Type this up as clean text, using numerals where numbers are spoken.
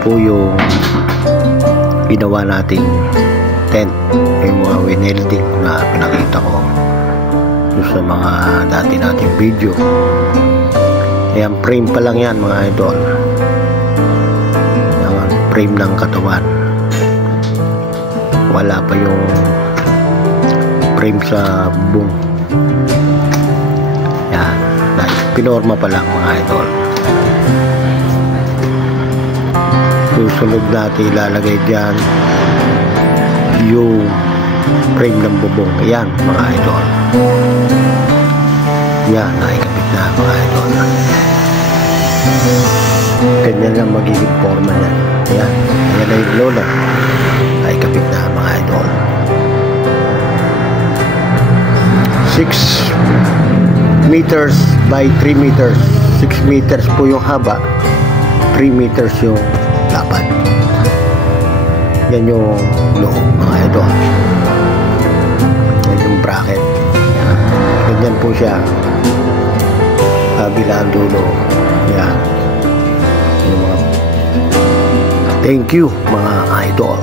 po yung ginawa nating tent, yung mga winelding na pinakita ko doon sa mga dati nating video. Ayan, frame pa lang yan mga idol. Ayan, frame ng katawan, wala pa yung frame sa bubong. Yan, pinorma pa lang mga idol. Susunod natin ilalagay dyan yung frame ng bubong. Ayan mga idol, yan, nakikabit na mga idol. Ganyan lang magiging forma yan. Ayan, ayan na yung lola, nakikabit na mga idol. 6 meters by 3 meters. 6 meters po yung haba, 3 meters yung lapad. Yan yung loob mga idol. Yan yung bracket. Ganyan po siya, kabilang dulo. Yan yung mga, thank you mga idol.